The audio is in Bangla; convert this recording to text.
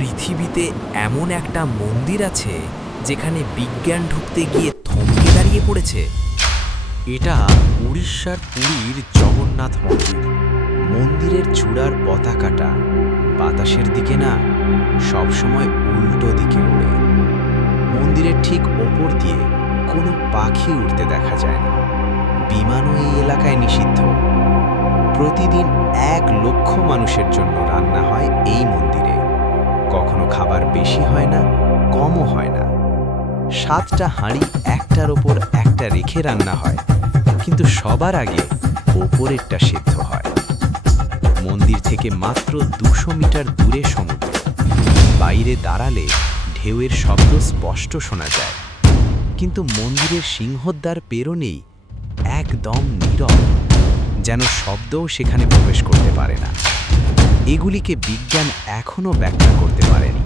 পৃথিবীতে এমন একটা মন্দির আছে যেখানে বিজ্ঞান ঢুকতে গিয়ে থমকে দাঁড়িয়ে পড়েছে। এটা উড়িষ্যার পুরীর জগন্নাথ মন্দির। মন্দিরের চূড়ার পতাকাটা বাতাসের দিকে না, সবসময় উল্টো দিকে ওড়ে। মন্দিরের ঠিক ওপর দিয়ে কোনো পাখি উড়তে দেখা যায় না। বিমানও এই এলাকায় নিষিদ্ধ। প্রতিদিন 1,00,000 মানুষের জন্য রান্না হয় এই মন্দিরে। কখনো খাবার বেশি হয় না, কমও হয় না। 7টা হাঁড়ি একটার ওপর একটা রেখে রান্না হয়, কিন্তু সবার আগে ওপরেরটা সিদ্ধ হয়। মন্দির থেকে মাত্র 200 মিটার দূরে সমুদ্র। বাইরে দাঁড়ালে ঢেউয়ের শব্দ স্পষ্ট শোনা যায়, কিন্তু মন্দিরের সিংহদ্বার পেরোনেই একদম নীরব, যেন শব্দও সেখানে প্রবেশ করতে পারে না। এগুলিকে বিজ্ঞান এখনও ব্যাখ্যা করতে পারেনি।